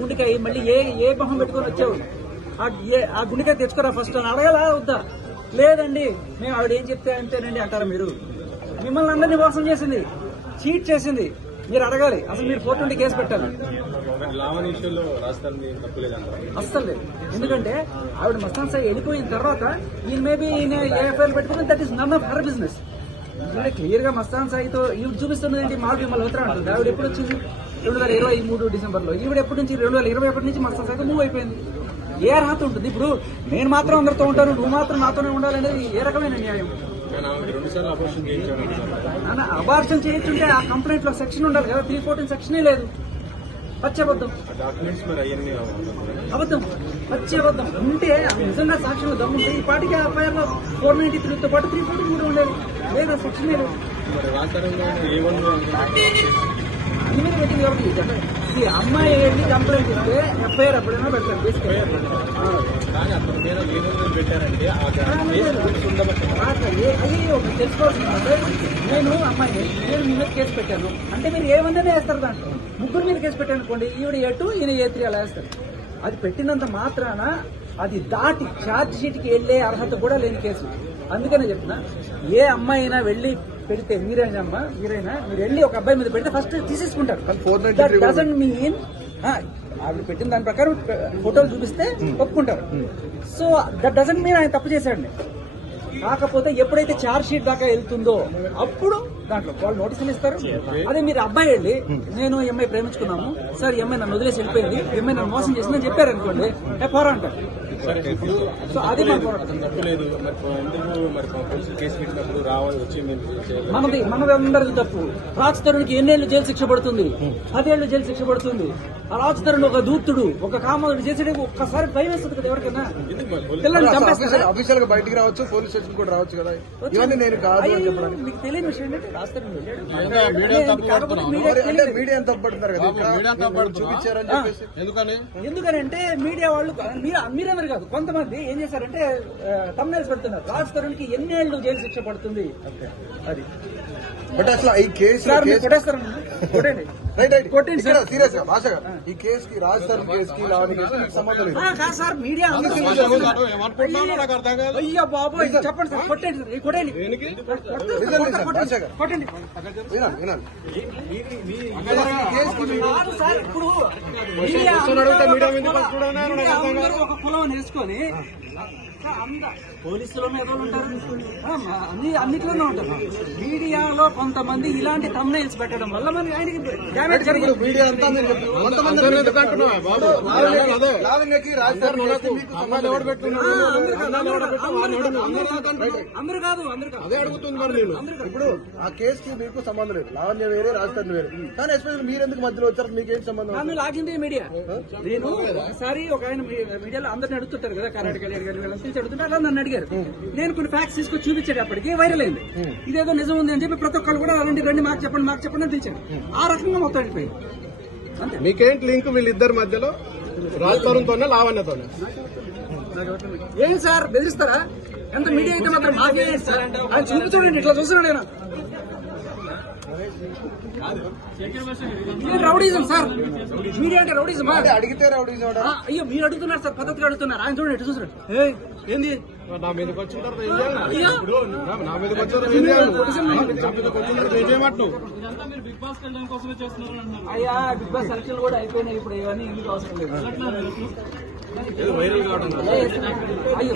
గుండెకాయ మళ్ళీ ఏ మొహం పెట్టుకొని వచ్చావు? ఆ గుండెకాయ తెచ్చుకోరా ఫస్ట్ అని అడగాలా వద్దా? లేదండి మేము ఆవిడ ఏం చెప్తే అంతేనండి అంటారా మీరు? మిమ్మల్ని అందరినీ మోసం చేసింది, చీట్ చేసింది. మీరు అడగాలి అసలు మీరు 420 కేసు పెట్టాలి. అస్సలు లేదు. ఎందుకంటే ఆవిడ మస్తాన్ సాయి వెళ్ళిపోయిన తర్వాత ఈయన మేబీ ఎఫ్ఐఆర్ పెట్టుకుని that is none of her business. ఎందుకంటే క్లియర్ గా మస్తాన్ సాయితో ఈవిడ చూపిస్తున్నది ఏంటి? మాల్వి మల్హోత్రా అంటుంది. ఆవిడ ఎప్పుడు వచ్చింది? 2023 డిసెంబర్లో. ఈవిడ ఎప్పటి నుంచి? 2021 నుంచి మస్తాన్ సాయితో మూవ్ అయిపోయింది. ఏ అర్హత ఉంటుంది? ఇప్పుడు నేను మాత్రం అందరితో ఉంటాను, నువ్వు మాత్రం నాతోనే ఉండాలనేది ఏ రకమైన న్యాయం? అబార్షన్ చేయించుంటే ఆ కంప్లైంట్ లో సెక్షన్ ఉండాలి కదా. 314 సెక్షనే లేదు. పచ్చబద్ధం, అబద్ధం, పచ్చబద్ధం ఉంటే నిజంగా సాక్ష్యంలో దమ్ముంటే ఈ పాటికి ఆ ఎఫ్ఐఆర్ లో 493తో పాటు 314 కూడా ఉండేది. లేదా సెక్షనే లేదు. అన్ని మీద పెట్టింది కాబట్టి ఈ అమ్మాయి వెళ్ళి కంప్లైంట్ ఇస్తే ఎఫ్ఐఆర్ ఎప్పుడైనా పెడతారు. తెలుసుకోవాల్సిందంటే నేను అమ్మాయిని నేను మీ మీద కేసు పెట్టాను అంటే మీరు ఏమన్నా వేస్తారు దాంట్లో. ముగ్గురు మీద కేసు పెట్టాను అనుకోండి, ఈవిడ A2 ఈయన A3 అలా వేస్తారు. అది పెట్టినంత మాత్రాన అది దాటి ఛార్జ్ షీట్ కి వెళ్లే అర్హత కూడా లేని కేసు. అందుకనే చెప్తున్నా, ఏ అమ్మాయి అయినా వెళ్లి పెడితే మీరైనా మీరు వెళ్ళి ఒక అబ్బాయి మీద పెడితే ఫస్ట్ తీసేసుకుంటారు. దట్ డజంట్ మీన్ ఆవిడ పెట్టిన దాని ప్రకారం ఫోటోలు చూపిస్తే ఒప్పుకుంటారు. సో దట్ డజంట్ మీన్ ఆయన తప్పు చేశాడండి. కాకపోతే ఎప్పుడైతే ఛార్జ్ షీట్ దాకా వెళ్తుందో అప్పుడు దాంట్లో వాళ్ళు నోటీసులు ఇస్తారు. అదే మీరు అబ్బాయి వెళ్ళి నేను ఎంఐ ప్రేమించుకున్నాము సార్, ఎంఐ నన్ను వదిలేసి వెళ్ళిపోయింది, ఎంఐ నన్ను మోసం చేసిందని చెప్పారు అనుకోండి, పోరా అంటారు. సో అది మనది అందరిది తప్పు. రాజ్ తరుణ్కి ఎన్నేళ్లు జైలు శిక్ష పడుతుంది? 10 ఏళ్లు జైలు శిక్ష పడుతుంది. ఆ రాజ్ తరుణ్ ఒక దూతుడు, ఒక కామనుడు చేసేటప్పుడు ఒక్కసారి భయం వేస్తుంది కదా ఎవరికైనా. పిల్లల్ని చంపేస్తారు. అఫీషియల్ గా బయటికి రావచ్చు, పోలీస్ స్టేషన్ కూడా రావచ్చు కదా. ఇవన్నీ నేను కాదు అని చెప్పడానికి మీకు తెలియని విషయం ఏంటంటే రాజ్ తరుణ్ మీడియా తప్పడుతున్నారు కదా, చూపించారని చెప్పేసి. ఎందుకనంటే మీడియా వాళ్ళు మీరందరూ కాదు, కొంతమంది ఏం చేశారంటే థంబ్నెయిల్స్ పెడుతున్నారు. రాజ్ తరుణ్ కి ఎన్నేళ్లు జైలు శిక్ష పడుతుంది అది. బట్ అసలు ఈ కేసు కొట్టేయండి సీరియస్ గా భాషగా ఈ కేసుకి రాజ్ తరుణ్ కేసుకి లావణ్య కేసుకి సంబంధం లేదు సార్. మీడియా అయ్యో బాబోయ్ చెప్పండి సార్, కొట్టండి సార్, కొట్టండి సార్. ఇప్పుడు ఒక కులం వేసుకొని పోలీసులోనే ఏదో ఉంటారు, అన్నిట్లోనే ఉంటారు. మీడియాలో కొంతమంది ఇలాంటి థంబ్నెయిల్స్ పెట్టడం వల్ల మనకి ఆయనకి డ్యామేజ్ జరిగింది. మీడియా అంతా అందరూ కాదు అదే అడుగుతుంది. మరి నేను ఇప్పుడు ఆ కేసుకి మీకు సంబంధం లేదు, లావణ్య వేరే రాజ్ తరుణ్ వేరే. కానీ ఎస్పెషల్ మీరు ఎందుకు మధ్యలో వచ్చారు? మీకేం సంబంధం? నన్ను లాగింది మీడియా. నేను ఒకసారి ఒక ఆయన మీడియాలో అందరిని అడుగుతుంటారు కదా, కర్ణాటక అడుగుతుంటే అలా నన్ను అడిగారు. నేను కొన్ని ఫ్యాక్ట్స్ తీసుకొని చూపించేటప్పటికి వైరల్ అయింది. ఇదేదో నిజం ఉంది అని చెప్పి ప్రతి ఒక్కరు కూడా అలాంటి రండి మాకు చెప్పండి అని తెచ్చారు. ఆ రకంగా మొత్తం వెళ్ళిపోయింది. మీకేంటి లింక్ వీళ్ళిద్దరి మధ్యలో? రాజ్ తరుణ్తోనే లావణ్యతోనే ఏం సార్ బెదిరిస్తారా? ఎంత మీడియా అయితే మాత్రం మాకే సార్. ఆయన చూపించండి, ఇట్లా చూస్తున్నాడు ఆయన. రౌడీజం సార్, మీడియా అంటే రౌడీజం. అడిగితే రౌడీజం. అయ్యో మీరు అడుగుతున్నారు సార్, పద్ధతిగా అడుగుతున్నారు. ఆయన చూడండి ఎటు చూసాడు. ఏంది నా మీదకి వచ్చిన తర్వాత అయ్యా బిగ్ బాస్ సెలక్షన్ కూడా అయిపోయినాయి. ఇప్పుడు ఇవన్నీ ఎందుకు అవసరం లేదు. అయ్యో